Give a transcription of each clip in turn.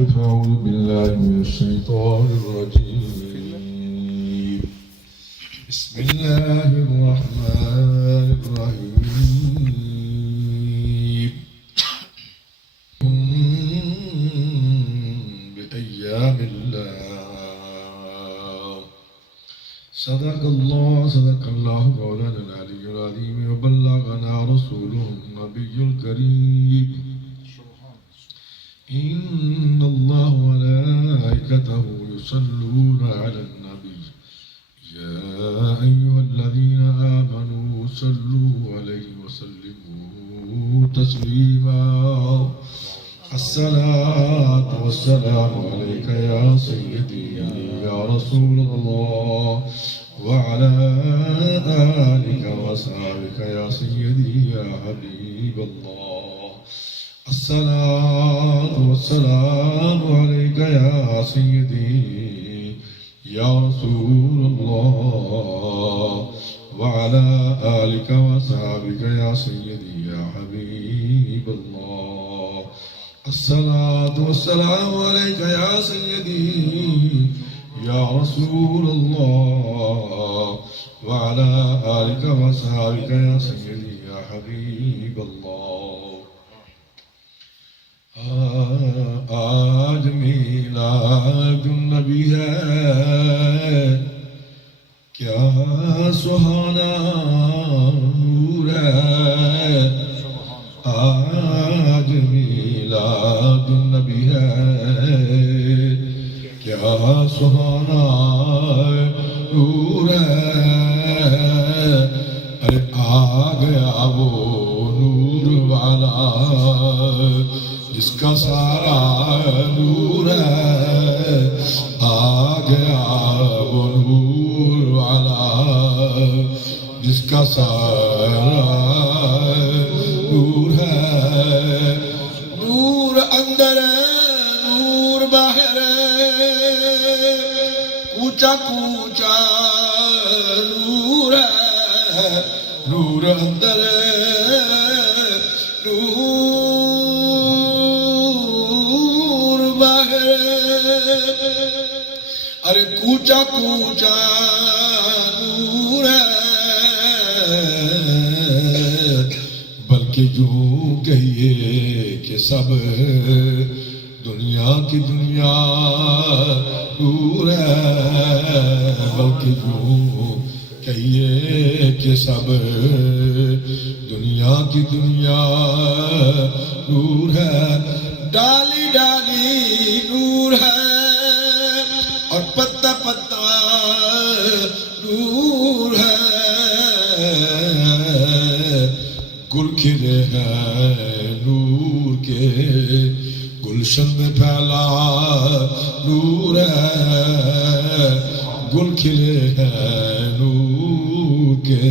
أعوذ بالله من الشيطان الرجيم. بسم الله الرحمن الرحيم. بأيام الله. صدق الله مولانا العلي العظيم وبلغنا رسوله النبي الكريم. إن الله وملائكته يصلون على النبي يا أيها الذين آمنوا صلوا عليه وسلموا تسليما. الصلاة والسلام عليك يا سيدي يا رسول الله وعلى آلك وصحبك يا سيدي يا حبيب الله. الصلاة والسلام عليك يا سيدي يا رسول الله وعلى آلك وصحبك يا سيدي يا حبيب الله. الصلاة والسلام عليك يا سيدي يا رسول الله وعلى آلك وصحبك يا سيدي يا حبيب الله. آج میلاد النبی ہے کیا سہانا نور ہے. آج میلاد النبی ہے کیا سہانا نور ہے. ارے آ گیا وہ نور والا جس کا سارا نور ہے. آ گیا وہ نور والا جس کا سارا نور ہے. نور اندر ہے نور باہر ہے کوچا کوچا نور ہے. نور اندر ہے ارے کوچا کوچا نور ہے. بلکہ یوں کہیے کہ سب دنیا کی دنیا نور ہے. بلکہ یوں کہیے کہ سب دنیا کی دنیا نور ہے. ڈالی ڈالی نور ہے اور پتا پتا نور ہے. گل کھلے ہیں نور کے گلشن میں پھیلا نور ہے. گل کھلے ہیں نور کے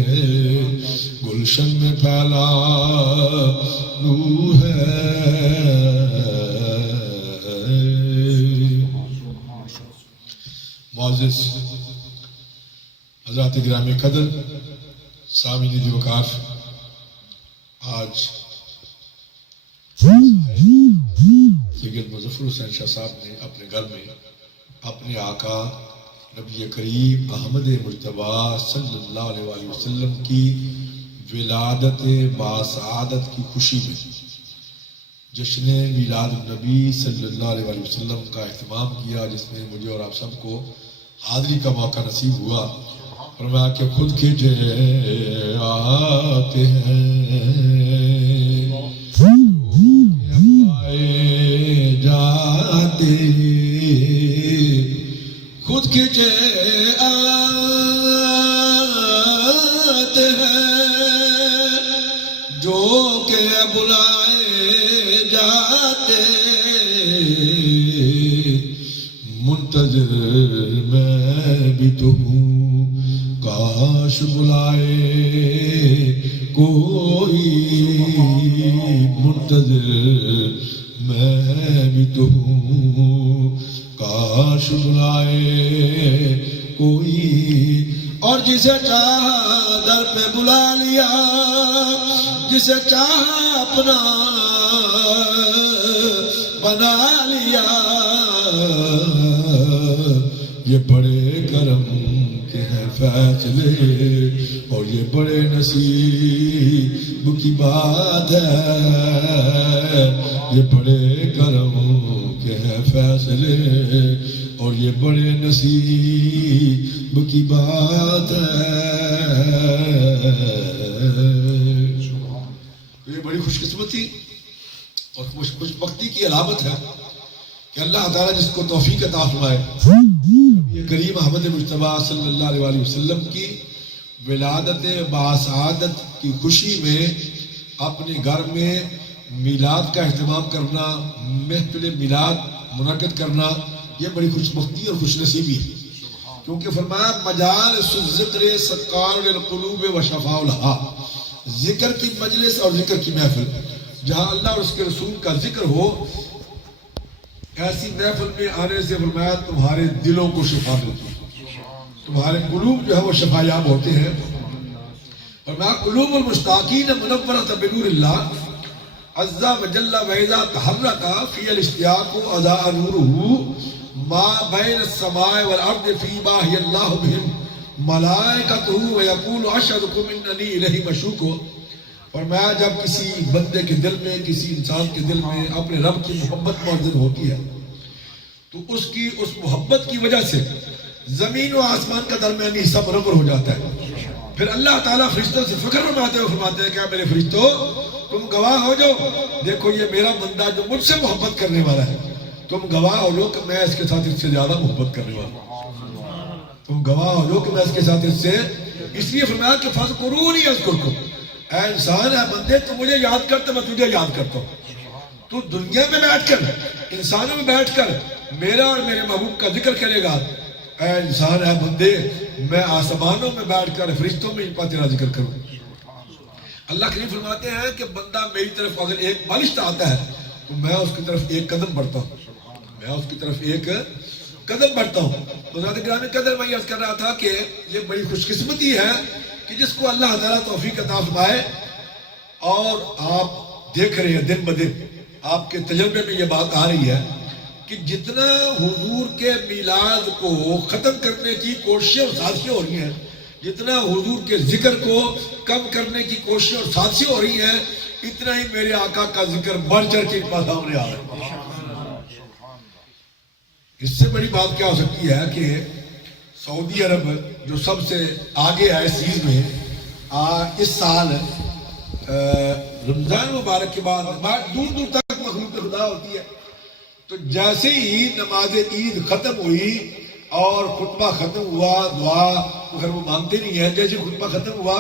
گلشن میں پھیلا نور ہے. معزز حضرات گرامی قدر سامعین دی وقار، آج سید مظفر حسین شاہ صاحب نے اپنے گھر میں اپنے آقا نبی کریم احمد مجتبیٰ صلی اللہ علیہ وآلہ وسلم کی ولادت باسعادت کی خوشی میں جشن میلاد النبی صلی اللہ علیہ وآلہ وسلم کا اہتمام کیا، جس میں مجھے اور آپ سب کو حاضری کا موقع نصیب ہوا. فرمایا کہ خود کے جے آتے ہیں جاتے، خود کے جے آتے ہیں جو کہ بلائے جاتے. منتظر میں بھی تو ہوں کاش بلائے کوئی. منتظر میں بھی تو ہوں کاش بلائے کوئی. اور جسے چاہا در پہ بلا لیا، جسے چاہا اپنا بنا لیا. یہ بڑے کرم کے ہیں فیصلے اور یہ بڑے نصیب کی بات ہے، یہ بڑے کرم کے ہیں فیصلے اور یہ بڑے نصیب کی بات ہے۔ یہ بڑی خوش قسمتی اور خوش بختی کی علامت ہے کہ اللہ تعالیٰ جس کو توفیق عطا فرمائے یہ کریم احمد مجتبیٰ صلی اللہ علیہ وسلم کی ولادت باسعادت کی خوشی میں اپنے گھر میں میلاد کا اہتمام کرنا، محفل میلاد منعقد کرنا، یہ بڑی خوش بختی اور خوش نصیبی ہے، کیونکہ فرمایا مجالس الذکر سقار للقلوب و شفاء لہا، ذکر کی مجلس اور ذکر کی محفل جہاں اللہ اور اس کے رسول کا ذکر ہو، ایسی محفل میں آنے سے فرمایا تمہارے دلوں کو شفا ملتی ہے، تمہارے قلوب جو ہے وہ شفایاب ہوتے ہیں۔ فرمایا قلوب المشتاقین منورۃ بنور اللہ عز وجل وإذا تحرک فی الاشتیاق اضاء نورہ ما بین السماء والارض فی باہی اللہ بہم ملائکتہ ویقول اشہدکم اننی الیہ مشوق۔ فرمایا جب کسی بندے کے دل میں، کسی انسان کے دل میں اپنے رب کی محبت موجود ہوتی ہے تو اس محبت کی وجہ سے زمین و آسمان کا درمیانی حصہ برابر ہو جاتا ہے۔ پھر اللہ تعالیٰ فرشتوں سے فخر فرماتے ہیں کہ میرے فرشتوں تم گواہ ہو جو، دیکھو یہ میرا بندہ جو مجھ سے محبت کرنے والا ہے، تم گواہ ہو جو کہ میں اس کے ساتھ اس سے زیادہ محبت کرنے والا ہوں، تم گواہ ہو جو کہ میں اس کے ساتھ اس لیے فرمایا کہ فاذکرونی اذکرکم، اے انسان اے بندے تو مجھے یاد کرتے میں تجھے یاد کرتا ہوں۔ تو دنیا میں بیٹھ کر، انسانوں میں بیٹھ کر میرا اور میرے محبوب کا ذکر کرے گا، اے انسان اے بندے میں آسمانوں میں بیٹھ کر فرشتوں میں تیرا ذکر کروں۔ اللہ کریم فرماتے ہیں کہ بندہ میری طرف اگر ایک بالشت آتا ہے تو میں اس کی طرف ایک قدم بڑھتا ہوں، میں اس کی طرف ایک قدم بڑھتا ہوں۔ تو ذات گرامی قدر میں عرض کر رہا تھا کہ یہ بڑی خوش قسمتی ہے کہ جس کو اللہ تعالیٰ توفیق عطا فرمائے، اور آپ دیکھ رہے ہیں دن بدن آپ کے تجربے میں یہ بات آ رہی ہے کہ جتنا حضور کے میلاد کو ختم کرنے کی کوششیں اور سازشیں ہو رہی ہیں، جتنا حضور کے ذکر کو کم کرنے کی کوششیں اور سازشیں ہو رہی ہیں، اتنا ہی میرے آقا کا ذکر بڑھ چڑھ کے سامنے آ رہا ہے۔ اس سے بڑی بات کیا ہو سکتی ہے کہ سعودی عرب جو سب سے آگے ہے اس چیز میں، اس سال رمضان مبارک کے بعد دور دور تک مخلوق خدا ہوتی ہے، تو جیسے ہی نماز عید ختم ہوئی اور خطبہ ختم ہوا، دعا اگر وہ مانتے نہیں ہیں، جیسے خطبہ ختم ہوا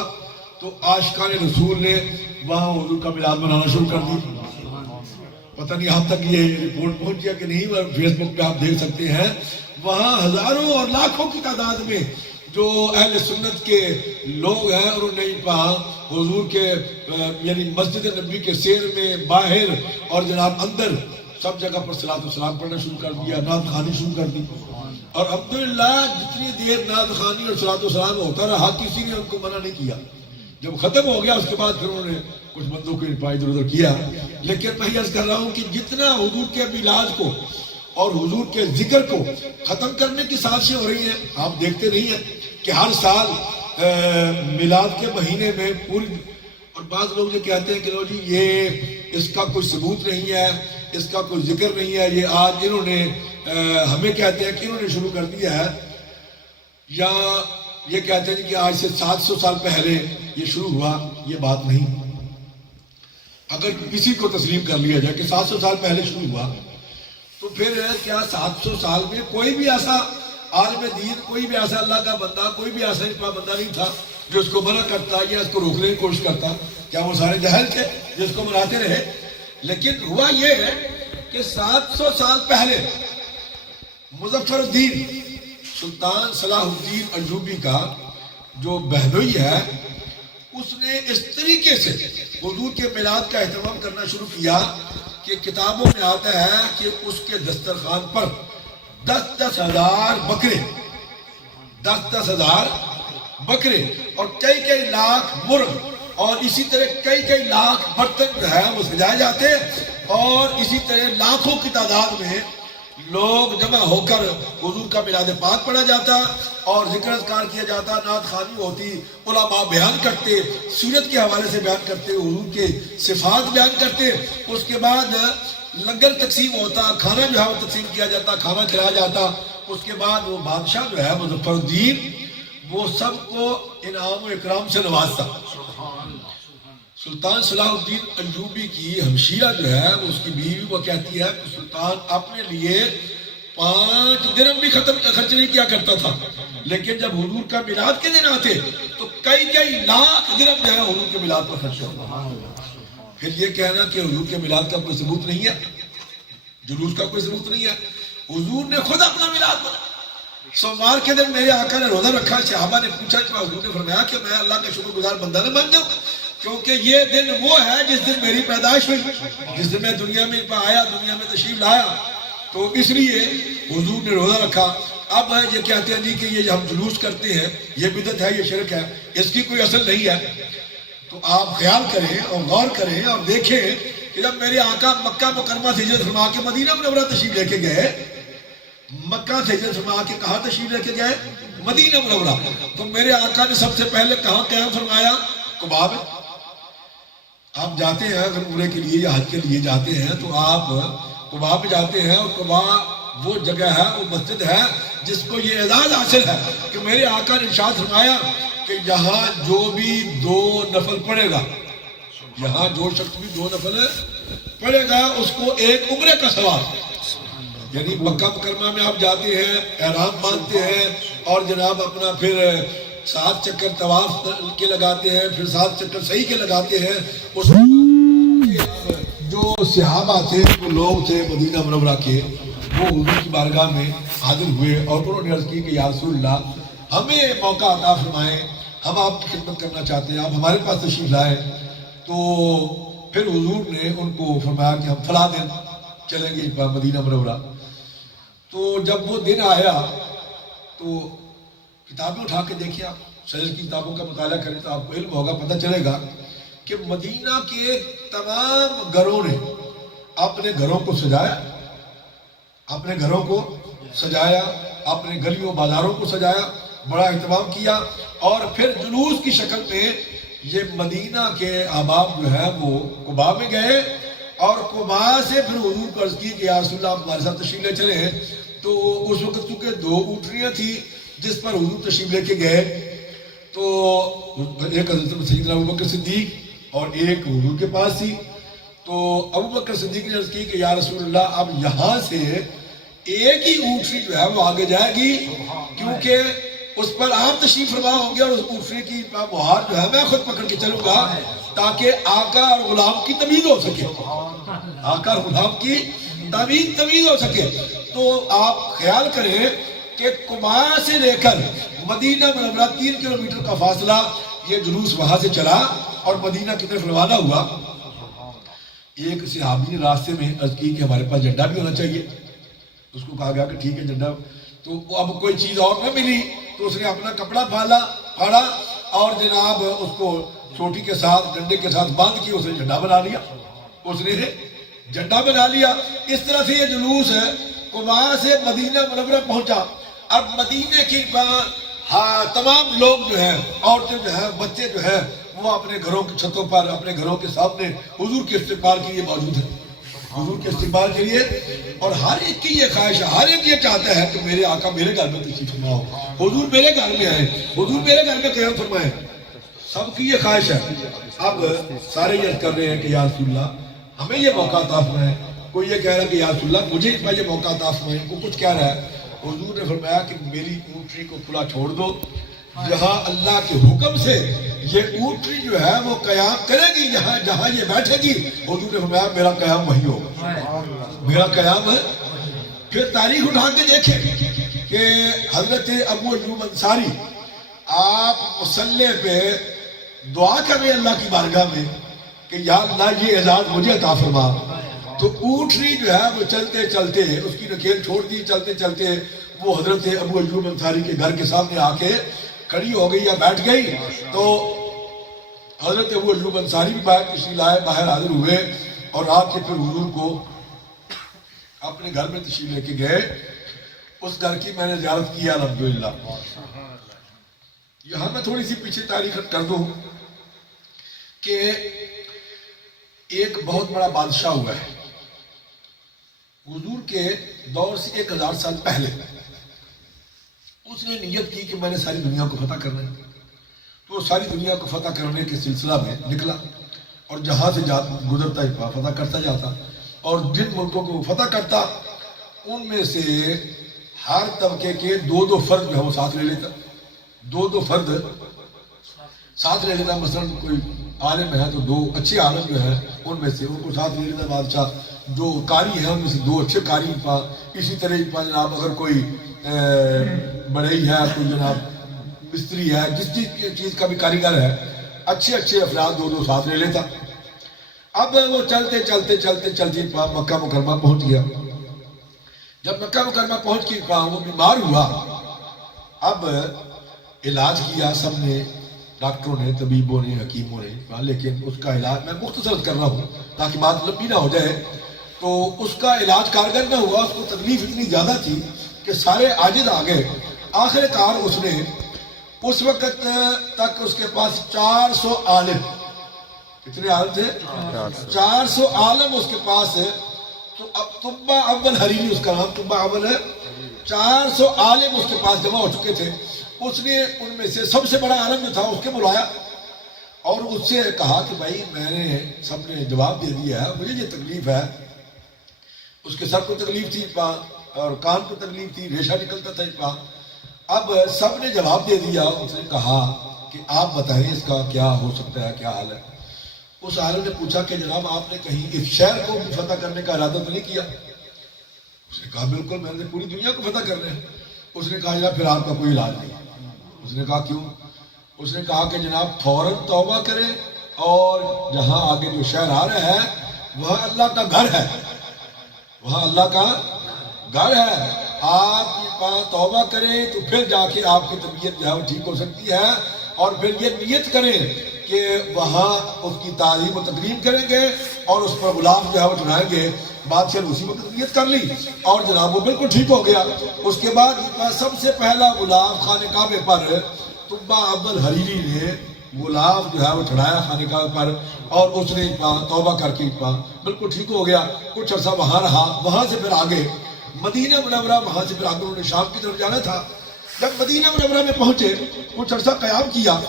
تو عاشقان رسول نے وہاں حضور کا میلاد منانا شروع کر دی۔ پتہ نہیں آپ تک یہ رپورٹ پہنچیا کہ نہیں، فیس بک پہ آپ دیکھ سکتے ہیں، وہاں ہزاروں اور لاکھوں کی تعداد میں جو اہل سنت کے لوگ ہیں انہوں نے حضور کے یعنی مسجد نبی کے سیر میں، باہر اور جناب اندر سب جگہ پر صلاۃ و سلام پڑھنا شروع کر دیا، نعت خوانی شروع کر دی، اور الحمدللہ جتنی دیر نعت خوانی اور صلاۃ و سلام ہوتا رہا کسی نے ان کو منع نہیں کیا۔ جب ختم ہو گیا اس کے بعد پھر انہوں نے کچھ بندوں کو انفائی ادھر ادھر کیا، لیکن میں عرض کر رہا ہوں کہ جتنا حضور کے میلاد کو اور حضور کے ذکر کو ختم کرنے کی سازشیں ہو رہی ہیں، آپ دیکھتے نہیں ہیں کہ ہر سال میلاد کے مہینے میں پوری، اور بعض لوگ جو کہتے ہیں کہ لو جی یہ اس کا کوئی ثبوت نہیں ہے، اس کا کوئی ذکر نہیں ہے، یہ آج انہوں نے ہمیں کہتے ہیں کہ انہوں نے شروع کر دیا ہے، یا یہ کہتے ہیں کہ آج سے 700 سال پہلے یہ شروع ہوا، یہ بات نہیں۔ اگر کسی کو تسلیم کر لیا جائے کہ 700 سال پہلے شروع ہوا، تو پھر کیا 700 سال میں کوئی بھی ایسا عالم دین، کوئی بھی ایسا اللہ کا بندہ، کوئی بھی ایسا بندہ نہیں تھا جو اس کو منع کرتا یا اس کو روکنے کی کوشش کرتا؟ کیا وہ سارے جاہل تھے جو اس کو مناتے رہے؟ لیکن ہوا یہ ہے کہ 700 سال پہلے مظفر الدین سلطان صلاح الدین ایوبی کا جو بہنوئی ہے، اس نے اس طریقے سے حضور کے میلاد کا اہتمام کرنا شروع کیا کہ کتابوں میں آتا ہے کہ اس کے دسترخوان پر 10,000 بکرے، 10,000 بکرے اور کئی لاکھ مرغ اور اسی طرح کئی لاکھ برتن جو ہے وہ سجائے جاتے، اور اسی طرح لاکھوں کی تعداد میں لوگ جمع ہو کر حضور کا میلاد پاک پڑھا جاتا اور ذکر اذکار کیا جاتا، نعت خوانی ہوتی، علماء بیان کرتے، سیرت کے حوالے سے بیان کرتے، حضور کے صفات بیان کرتے، اس کے بعد لنگر تقسیم ہوتا، کھانا جو ہے وہ تقسیم کیا جاتا، کھانا کھلایا جاتا، اس کے بعد وہ بادشاہ جو ہے مظفر الدین وہ سب کو انعام و اکرام سے نوازتا۔ سلطان صلاح الدین ایوبی کی ہمشیرہ جو ہے اس کی بیوی وہ کہتی ہے کہ سلطان اپنے لیے 5 درہم بھی خرچ نہیں کیا کرتا تھا، لیکن جب حضور کا میلاد کے دن آتے تو کئی لاکھ درہم جو ہے حضور کے میلاد پر خرچ ہوتا۔ پھر یہ کہنا کہ حضور کے میلاد کا کوئی ثبوت نہیں ہے، جلوس کا کوئی ثبوت نہیں ہے، حضور نے خود اپنا میلاد بنا۔ سوموار کے دن میرے آقا نے روزہ رکھا، صحابہ نے پوچھا کہ حضور نے فرمایا کہ میں اللہ کا شکر گزار بندہ نہ بن جاؤں، کیونکہ یہ دن وہ ہے جس دن میری پیدائش ہوئی، جس دن میں دنیا میں آیا، دنیا میں تشریف لایا، تو اس لیے حضور نے روزہ رکھا۔ اب یہ کہتے ہیں جی کہ یہ ہم جلوس کرتے ہیں، یہ بدعت ہے، یہ شرک ہے، اس کی کوئی اصل نہیں ہے۔ تو آپ خیال کریں اور غور کریں اور دیکھیں کہ جب میرے آقا مکہ مکرمہ سے ہجرت فرما کے مدینہ منورہ تشریف لے کے گئے، مکہ سے ہجرت فرما کے کہاں تشریف لے کے گئے؟ مدینہ منورہ۔ تو میرے آقا نے سب سے پہلے کہاں قیام فرمایا؟ قباء میں۔ آپ جاتے ہیں اگر عمرے کے لیے یا حج کے لیے جاتے ہیں تو آپ قباء میں جاتے ہیں، اور قباء وہ جگہ ہے، وہ مسجد ہے جس کو یہ اعزاز حاصل ہے کہ میرے آقا نے ارشاد فرمایا کہ یہاں جو بھی 2 نفل پڑھے گا، یہاں جو شخص بھی 2 نفل پڑھے گا اس کو ایک عمرے کا ثواب۔ یعنی مکہ مکرمہ میں آپ جاتے ہیں، احرام باندھتے ہیں اور جناب اپنا پھر 7 چکر طواف کے لگاتے ہیں، پھر 7 چکر صحیح کے لگاتے ہیں۔ اس جو صحابہ تھے، جو لوگ تھے مدینہ منورہ کے، وہ حضور کی بارگاہ میں حاضر ہوئے اور انہوں نے عرض کی کہ یا رسول اللہ ہمیں موقع عطا فرمائیں، ہم آپ کی خدمت کرنا چاہتے ہیں، آپ ہمارے پاس تشریف لائیں۔ تو پھر حضور نے ان کو فرمایا کہ ہم فلاں دن چلیں گے مدینہ منورہ۔ تو جب وہ دن آیا تو کتابیں اٹھا کے دیکھیں، آپ سیر کی کتابوں کا مطالعہ کریں تو آپ کو علم ہوگا، پتہ چلے گا کہ مدینہ کے تمام گھروں نے اپنے گھروں کو سجایا، اپنے گھروں کو سجایا، اپنے گلیوں بازاروں کو سجایا، بڑا اہتمام کیا، اور پھر جلوس کی شکل میں یہ مدینہ کے احباب جو ہے وہ قباء میں گئے، اور قباء سے پھر حضور کو عرض کی کہ یا رسول اللہ آپ ہمارے ساتھ تشریف لے چلے۔ تو اس وقت چونکہ 2 اونٹنیاں تھیں جس پر حضور تشریف لے کے گئے، تو ایک حضرت سیدنا ابوبکر صدیق اور ایک حضور کے پاس تھی۔ تو ابوبکر صدیق نے عرض کی کہ یا رسول اللہ اب یہاں سے ایک ہی اونٹنی جو ہے وہ آگے جائے گی، کیونکہ اس پر آپ تشریف فرما ہوں گے، اور اس اونٹنی کی مہار جو ہے میں خود پکڑ کے چلوں گا تاکہ آقا اور غلام کی تمیز ہو سکے، آقا اور غلام کی تمیز ہو سکے۔ تو آپ خیال کریں کہ قباء سے لے کر مدینہ منورہ 3 کلومیٹر کا فاصلہ، یہ جلوس وہاں سے چلا اور مدینہ کی طرف روانہ ہوا۔ ایک صحابی نے راستے میں عرض کی کہ ہمارے پاس جھنڈا بھی ہونا چاہیے۔ اس کو کہا گیا کہ ٹھیک ہے جھنڈا، تو اب کوئی چیز اور نہ ملی تو اس نے اپنا کپڑا پھاڑا اور جناب اس کو چوٹی کے ساتھ ڈنڈے کے ساتھ باندھ کے اس نے جھنڈا بنا لیا، اس نے جھنڈا بنا لیا۔ اس طرح سے یہ جلوس ہے قباء سے مدینہ منورہ پہنچا۔ اب مدینے کی تمام لوگ جو ہیں، عورتیں جو ہیں، بچے جو ہیں، وہ اپنے گھروں کی چھتوں پر، اپنے گھروں کے سامنے حضور کے استقبال کے لیے موجود ہیں، حضور کے استقبال کے لیے۔ اور ہر ایک کی یہ خواہش ہے، ہر ایک یہ چاہتا ہے کہ میرے آقا میرے گھر میں تشریف فرما ہو، حضور میرے گھر میں آئے، حضور میرے گھر میں قیام فرمائے، سب کی یہ خواہش ہے۔ اب سارے یہ کر رہے ہیں کہ یا رسول اللہ ہمیں یہ موقع عطا فرمائے۔ کوئی یہ کہہ رہا ہے کہ یا رسول اللہ مجھے اس میں یہ موقع عطا فرمائے، کوئی کچھ کہہ رہا ہے۔ حضور نے فرمایا کہ میری اونٹنی کو کھلا چھوڑ دو، جہاں اللہ کے حکم سے یہ اونٹنی جو ہے وہ قیام کرے گی، جہاں یہ بیٹھے گی، حضور نے فرمایا میرا قیام وہی ہوگا، میرا قیام ہے۔ پھر تاریخ اٹھا کے دیکھیں کہ حضرت ابو ایوب انصاری آپ مصلی پہ دعا کر رہے اللہ کی بارگاہ میں کہ یا اللہ یہ اعزاز مجھے عطا فرما۔ تو اونٹنی جو ہے وہ چلتے چلتے اس کی نکیل چھوڑ دی، چلتے چلتے وہ حضرت ابو ایوب انصاری کے گھر کے سامنے آ کے کھڑی ہو گئی یا بیٹھ گئی۔ تو حضرت ابو ایوب انصاری بھی باہر کسی لائے باہر حاضر ہوئے اور آ کے پھر حضور کو اپنے گھر میں تشریف لے کے گئے. اس گھر کی میں نے زیارت کی الحمدللہ. یہاں میں تھوڑی سی پیچھے تاریخ کر دوں کہ ایک بہت بڑا بادشاہ ہوا ہے حضور کے دور سے 1000 سال پہلے. اس نے نیت کی کہ میں نے ساری دنیا کو فتح کرنا ہے. تو ساری دنیا کو فتح کرنے کے سلسلہ میں نکلا اور جہاں سے گزرتا ہی فتح کرتا جاتا. اور جن ملکوں کو فتح کرتا ان میں سے ہر طبقے کے 2 فرد جو ہے وہ ساتھ لے لیتا. 2 فرد ساتھ لے لیتا. مثلا کوئی عالم ہے تو 2 اچھے عالم جو ہے ان میں سے ان کو ساتھ لے لیتا بادشاہ. جو قاری ہیں ان میں سے 2 اچھے قاری. اسی طرح جناب اگر کوئی بڑھئی ہے, کوئی جناب مستری ہے, جس چیز کا بھی کاریگر ہے, اچھے افراد 2 ساتھ لے لیتا. اب وہ چلتے مکہ مکرمہ پہنچ گیا. جب مکہ مکرمہ پہنچ کے وہ بیمار ہوا. اب علاج کیا سب نے, ڈاکٹروں نے, طبیبوں نے, حکیموں نے, لیکن اس کا علاج میں مختصر کر رہا ہوں تاکہ بات لمبی نہ ہو جائے. تو اس کا علاج کارگر نہ ہوا. اس کو تکلیف اتنی زیادہ تھی کہ سارے عاجز آ گئے. آخر کار اس نے اس وقت تک اس کے پاس 400 عالم, کتنے عالم تھے؟ 400 عالم اس کے پاس ہے. تو اب طب اول حریری اس کا نام, طب اول ہے. 400 عالم اس کے پاس جمع ہو چکے تھے. اس نے ان میں سے سب سے بڑا عالم جو تھا اس کے بلایا اور اس سے کہا کہ بھائی میں نے, سب نے جواب دے دیا ہے, مجھے یہ تکلیف ہے. اس کے سر کو تکلیف تھی اور کان کو تکلیف تھی, ریشہ نکلتا تھا. اب سب نے جواب دے دیا. اس نے کہا کہ آپ بتائیں اس کا کیا ہو سکتا ہے, کیا حال ہے. اس عالم نے پوچھا کہ جناب آپ نے کہیں اس شہر کو فتح کرنے کا ارادہ تو نہیں کیا؟ اس نے کہا بالکل, میں نے پوری دنیا کو فتح کرنا ہے. اس نے کہا جناب پھر آپ کا کوئی علاج نہیں. اس نے کہا کیوں؟ اس نے کہا کہ جناب فوراً توبہ کریں اور جہاں آگے جو شہر آ رہا ہے وہاں اللہ کا گھر ہے, وہاں اللہ کا گھر ہے. آپ توبہ کریں تو پھر جا کے آپ کی طبیعت جو ہے وہ ٹھیک ہو سکتی ہے. اور پھر یہ نیت کریں کہ وہاں اس کی تعظیم و تکریم کریں گے اور اس پر غلام جو ہے وہ چڑھائیں گے. بادشاہ نے اسی وقت نیت کر لی اور جناب وہ بالکل ٹھیک ہو گیا. اس کے بعد سب سے پہلا غلام خانہ کعبے پر طب اول حریری نے غلام جو ہے وہ چڑھایا خانہ کعبے پر اور اس نے توبہ کر کے بالکل ٹھیک ہو گیا. کچھ عرصہ وہاں رہا. وہاں سے پھر آگے مدینہ منورہ, وہاں سے پھر آگے انہوں نے شام کی طرف جانا تھا. جب مدینہ منورہ میں پہنچے, کچھ عرصہ قیام کیا,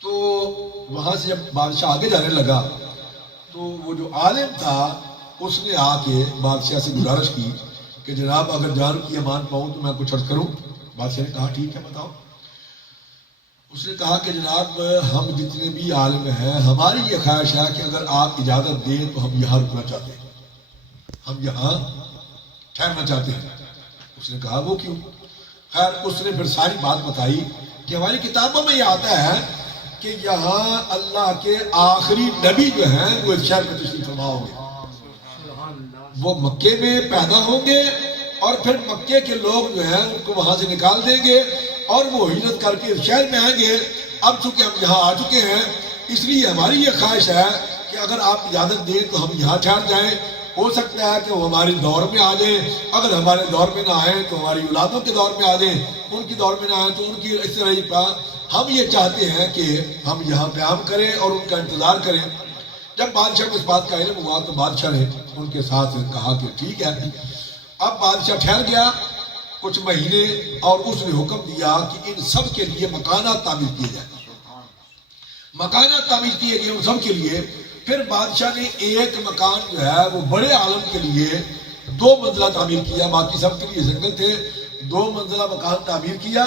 تو وہاں سے جب بادشاہ آگے جانے لگا تو وہ جو عالم تھا اس نے آ کے بادشاہ سے گزارش کی کہ جناب اگر جان کی امان پاؤں تو میں کچھ عرض کروں. بادشاہ نے کہا ٹھیک ہے بتاؤ. اس نے کہا کہ جناب ہم جتنے بھی عالم ہیں ہماری یہ خواہش ہے کہ اگر آپ اجازت دیں تو ہم یہاں رکنا چاہتے ہیں, ہم یہاں ٹھہرنا چاہتے ہیں. اس نے کہا وہ کیوں؟ خیر اس نے پھر ساری بات بتائی کہ ہماری کتابوں میں یہ آتا ہے کہ یہاں اللہ کے آخری نبی جو ہیں وہ اس شہر میں تشریف فرما ہوں گے. وہ مکے میں پیدا ہوں گے اور پھر مکے کے لوگ جو ہیں ان کو وہاں سے نکال دیں گے اور وہ ہجرت کر کے اس شہر میں آئیں گے. اب چونکہ ہم یہاں آ چکے ہیں اس لیے ہماری یہ خواہش ہے کہ اگر آپ اجازت دیں تو ہم یہاں ٹھہر جائیں. ہو سکتا ہے کہ وہ ہمارے دور میں آ جائیں, اگر ہمارے دور میں نہ آئیں تو ہماری اولادوں کے دور میں آ جائیں, ان کی دور میں نہ آئیں تو ان کی اس طرح. ہم یہ چاہتے ہیں کہ ہم یہاں قیام کریں اور ان کا انتظار کریں. جب بادشاہ کو اس بات کا علم ہوا تو بادشاہ نے ان کے ساتھ کہا کہ ٹھیک ہے. اب بادشاہ ٹھہر گیا کچھ مہینے اور اس نے حکم دیا کہ ان سب کے لیے مکانات تعمیر کیے جائیں. مکانات تعمیر کیے گئے ان سب کے لیے. پھر بادشاہ نے ایک مکان جو ہے وہ بڑے عالم کے لیے 2 منزلہ تعمیر کیا, باقی سب کے لیے سنگل تھے. 2 منزلہ مکان تعمیر کیا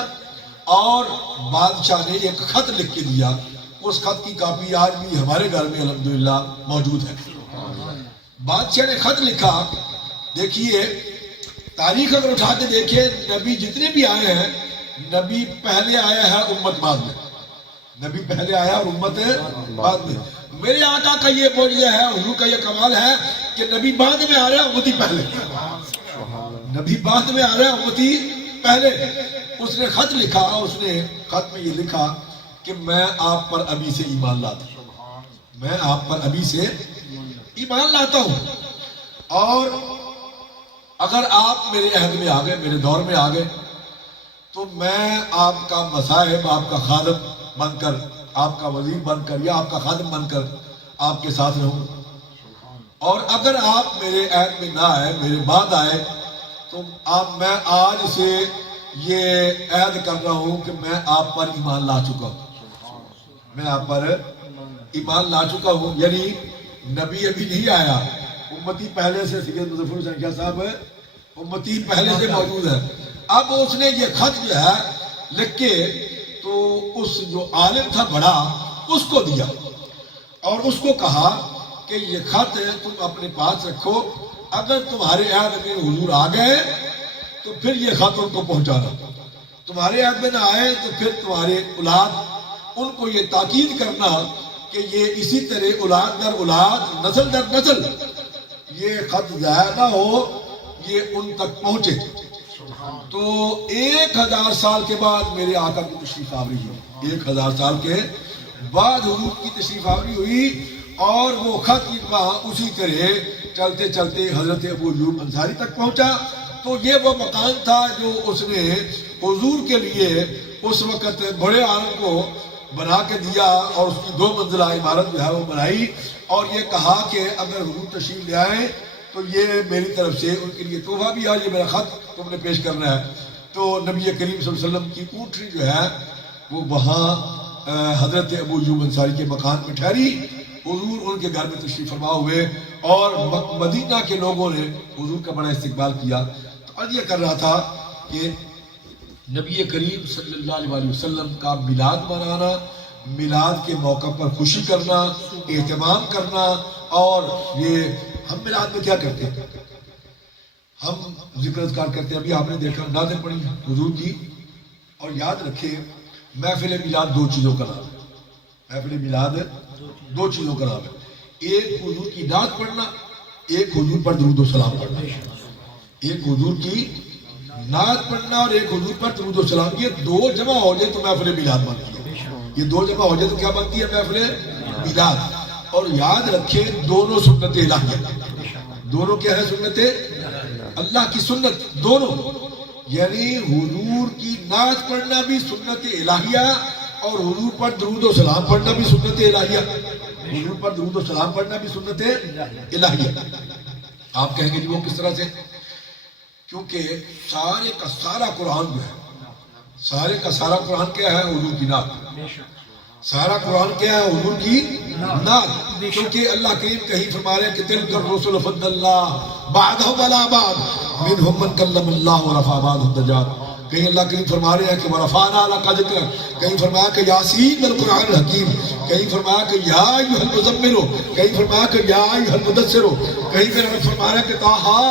اور بادشاہ نے ایک خط لکھ کے دیا. اس خط کی کاپی آج بھی ہمارے گھر میں الحمدللہ موجود ہے. بادشاہ نے خط لکھا. دیکھیے تاریخ اگر اٹھا کے دیکھیں, نبی جتنے بھی آئے ہیں, نبی پہلے آیا ہے امت بعد میں. نبی پہلے آیا اور امت بعد میں. میرے آقا کا یہ معجزہ ہے, حضور کا یہ کمال ہے کہ نبی بعد میں آ رہا ہے امتی پہلے. نبی بعد میں آ رہا ہے امتی پہلے. اس نے خط لکھا. اس نے خط میں یہ لکھا کہ میں آپ پر ابھی سے ایمان لاتا ہوں, میں آپ پر ابھی سے ایمان لاتا ہوں اور اگر آپ میرے عہد میں آ گئے، میرے دور میں آ گئے، تو میں آپ کا مصاحب، آپ کا خادم بن کر، آپ کا وزیر بن کر یا آپ کا خادم بن کر آپ کے ساتھ رہوں. اور اگر آپ میرے عہد میں نہ آئے، میرے بعد آئے، تو میں آج سے یہ عہد کر رہا ہوں کہ میں آپ پر ایمان لا چکا ہوں. میں آپ پر ایمان لا چکا ہوں. یعنی نبی ابھی نہیں آیا، امتی پہلے سے، سید مظفر حسین کیا صاحب امتی پہلے سے موجود ہے. اب اس نے یہ خط جو ہے لکھ کے تو اس جو عالم تھا بڑا، اس کو دیا اور اس کو کہا کہ یہ خط تم اپنے پاس رکھو، اگر تمہارے عہد میں حضور آ گئے تو پھر یہ خط ان کو پہنچانا، تمہارے عہد میں نہ آئے تو پھر تمہارے اولاد، ان کو یہ تاکید کرنا کہ یہ اسی طرح اولاد در اولاد، نسل در نسل یہ خط ضائع نہ ہو، یہ ان تک پہنچے. تو 1000 سال کے بعد میرے آقا کی تشریف آوری ہوئی. 1000 سال کے بعد حضور کی تشریف آوری ہوئی اور وہ خط وہاں اسی طرح چلتے چلتے حضرت ابو ایوب انصاری تک پہنچا. تو یہ وہ مکان تھا جو اس نے حضور کے لیے اس وقت بڑے عالم کو بنا کے دیا، اور اس کی 2 منزلہ عمارت جو ہے وہ بنائی، اور یہ کہا کہ اگر حضور تشریف لے آئیں تو یہ میری طرف سے ان کے لیے تحفہ بھی ہے، یہ میرا خط تم نے پیش کرنا ہے. تو نبی کریم صلی اللہ علیہ وسلم کی اونٹنی جو ہے وہ وہاں حضرت ابو ایوب انصاری کے مکان میں ٹھہری. حضور ان کے گھر میں تشریف فرما ہوئے اور مدینہ کے لوگوں نے حضور کا بڑا استقبال کیا. تو آج یہ کر رہا تھا کہ نبی کریم صلی اللہ علیہ وسلم کا میلاد منانا، میلاد کے موقع پر خوشی کرنا، اہتمام کرنا. اور یہ ہم میلاد میں کیا کرتے ہیں؟ ہم ذکر اذکار کرتے ہیں. ابھی آپ نے دیکھا نعتیں پڑھی حضور کی. اور یاد رکھیں محفل میلاد 2 چیزوں کا نام ہے. محفل میلاد 2 چیزوں کا نام ہے. ایک حضور کی نعت پڑھنا، ایک حضور پر درود و سلام پڑھنا. ایک حضور کی نعت پڑھنا اور ایک حضور پر درود و سلام. یہ 2 جمع ہو جائے تو محفل میلاد بنتی ہے. یہ 2 جمع ہو جائے تو کیا بنتی ہے؟ محفل میلاد. اور یاد رکھیں دونوں سنت الہیہ. دونوں کیا ہے؟ سنت اللہ کی سنت دونوں. یعنی حضور کی نعت پڑھنا بھی سنت الہیہ اور حضور پر درود و سلام پڑھنا بھی سنت الہیہ. حضور پر درود و سلام پڑھنا بھی سنت الہیہ. آپ کہیں گے جی وہ کس طرح سے؟ کیونکہ سارے کا سارا قرآن جو ہے، سارے کا سارا قرآن کیا ہے؟ حضور کی نعت. سارا قرآن کیا ہے؟ حضور کی نعت. کیونکہ اللہ کریم کہیں فرما رہے ہیں کہ تلک الرسل فضل اللہ بعضهم علی بعض منهم من کلم اللہ ورفع بعضهم درجات. کہیں اللہ کریم فرما رہے ہیں کہ ورفعنا لک ذکرک، کہیں فرمایا کہ یاسین والقرآن الحکیم، کہیں فرمایا کہ یا ایھا المزمل، کہیں فرمایا کہ یا ایھا المدثر، کہیں پھر فرما رہا ہے کہ طٰہٰ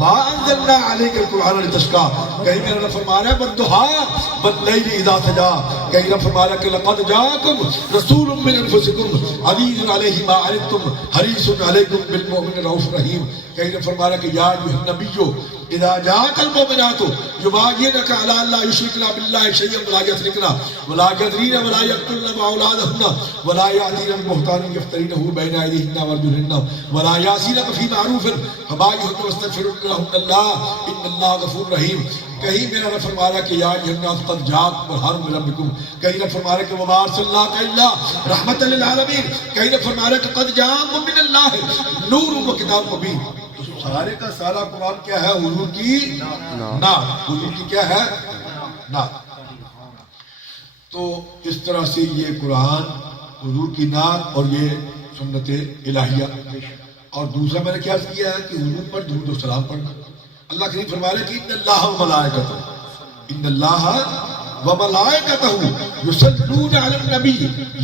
ما انزلنا علیک القرآن لتشقیٰ، کہیں پھر اللہ فرما رہا ہے والضحیٰ واللیل اذا سجیٰ، کہیں اللہ فرما رہا ہے کہ لقد جاءکم رسول من انفسکم عزیز علیہ ما عنتم حریص علیکم بالمؤمنین رؤوف رحیم، کہیں اللہ فرما رہا ہے کہ یا ایھا النبی اذا جاءک المؤمنات یباینک علی اللہ یشرکن باللہ شیئا ولا یسرقن ولا یزنین ولا یقتلن اولادہن ولا یأتین ببہتان یفترینہ بین ایدیہن وارجلہن ولا یعصینک فی معروف فبایعہن واستغفر لہن اللہ ان اللہ غفور رحیم. کہیں میرا رب فرما رہا ہے کہ یا ایھا الناس قد جاءکم برہان من ربکم، کہیں رب فرما رہا ہے کہ وما ارسلناک الا رحمۃ للعالمین، کہیں رب فرما رہا ہے کہ قد جاءکم من اللہ نور و کتاب مبین. سارے کا سارا قرآن کیا ہے؟ حضور کی نعت. حضور کی کیا ہے؟ نعت. تو اس طرح سے یہ قرآن حضور کی نعت اور یہ سنت الہیہ. اور دوسرا میں نے کیا کیا ہے کہ حضور پر درود و سلام پڑھنا. اللہ کریم فرما رہے کہ ان اللہ و ملائکتہ، ان اللہ و ملائکتہ یصلون علی النبی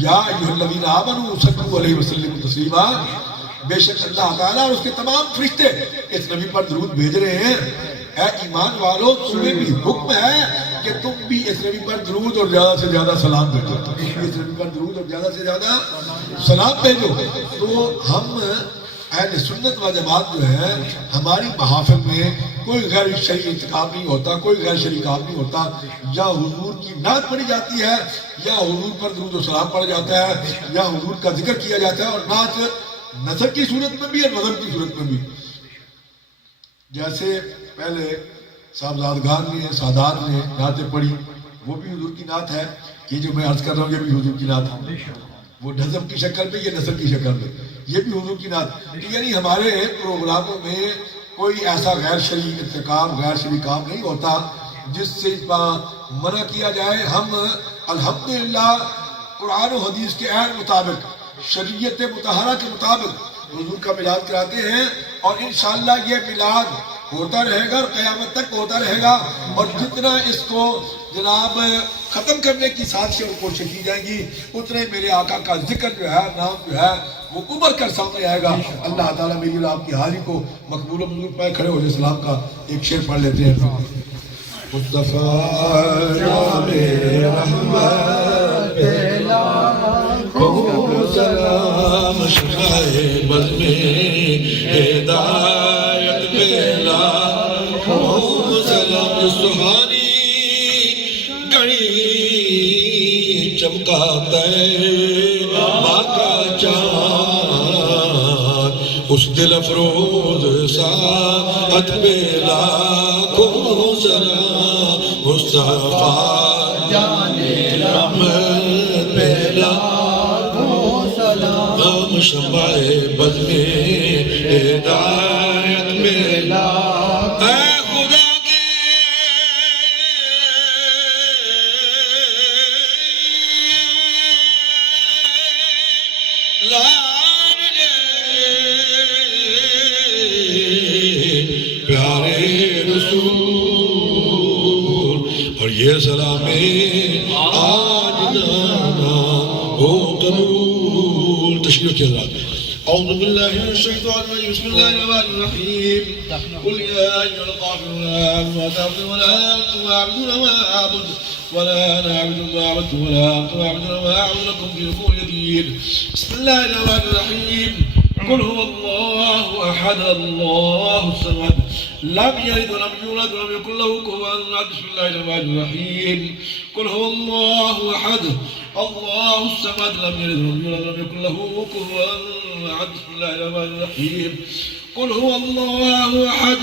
یا ایھا الذین آمنوا صلوا علیہ وسلموا تسلیما. بے شک اللہ تعالیٰ اور اس کے تمام فرشتے اس نبی پر درود بھیج رہے ہیں. اے ایمان والو تمہیں بھی حکم ہے کہ تم بھی اس نبی پر درود اور زیادہ سے زیادہ سلام بھیجو. اس نبی پر درود اور زیادہ سے زیادہ سلام بھیجو. تو ہم اہل سنت و جماعت جو ہے ہماری محافل میں کوئی غیر شرعی ارتکاب نہیں ہوتا، کوئی غیر شرعی کام نہیں ہوتا. یا حضور کی نعت پڑھی جاتی ہے، یا حضور پر درود و سلام پڑھا جاتا ہے، یا حضور کا ذکر کیا جاتا ہے. اور نعت نثر کی صورت میں بھی اور نظم کی صورت میں بھی. جیسے پہلے صاحبزادگان نے سادات نے نعتیں پڑھی، وہ بھی حضور کی نعت ہے. یہ جو میں عرض کر رہا ہوں یہ بھی حضور کی نعت ہے، وہ نظم کی شکل میں، یہ نظم کی شکل میں، یہ بھی حضور کی نعت. یعنی ہمارے پروگراموں میں کوئی ایسا غیر شرعی ارتکاب، غیر شرعی کام نہیں ہوتا جس سے منع کیا جائے. ہم الحمدللہ قرآن و حدیث کے عین مطابق، شریعت مطہرہ کے مطابق حضور کا میلاد کراتے ہیں، اور انشاءاللہ یہ میلاد ہوتا رہے گا اور قیامت تک ہوتا رہے گا. اور جتنا اس کو جناب ختم کرنے کی سازشیں اور کوششیں کی جائیں گی، اتنے میرے آقا کا ذکر جو ہے، نام جو ہے، وہ ابھر کر سامنے آئے گا. اللہ تعالیٰ میری اور آپ کی حاضری کو مقبول و منظور پائے. کھڑے ہو جائے، سلام کا ایک شعر پڑھ لیتے ہیں. مصطفیٰ جام رحمت لاکھوں سلام، شفائے بزم ہدایت پہ لاکھوں سلام. سبحانی گھڑی چمکاتا ہے ماں کا چاند، اس دل افروز ساعت پہ لاکھوں سلام. مصطفیٰ جان رحمت پہ لاکھوں سلام، شمع بزم ہدایت پہ لاکھوں. اے خدا کے لاڈلے پیارے رسول، اور یہ سلام آج نانا ہو قبول. تشریف کے حضرات. اعوذ باللہ من الشیطان الرجیم. بسم اللہ الرحمن الرحیم. قل یا ایھا الکافرون لا اعبد ولا انتم عابدون ما اعبد ولا انا عابد ما عبدتم ولا انتم عابدون ما اعبد لكم دينكم ولي دين. بسم الله الرحمن الرحيم. قل هو الله احد الله الصمد لم يلد ولم يولد ولم يكن له كفوا احد. بسم الله الرحمن الرحيم. قل هو الله احد الله الصمد لم يلد ولم يولد ولم يكن له كفوا احد. بسم الله الرحمن الرحيم. قل هو الله احد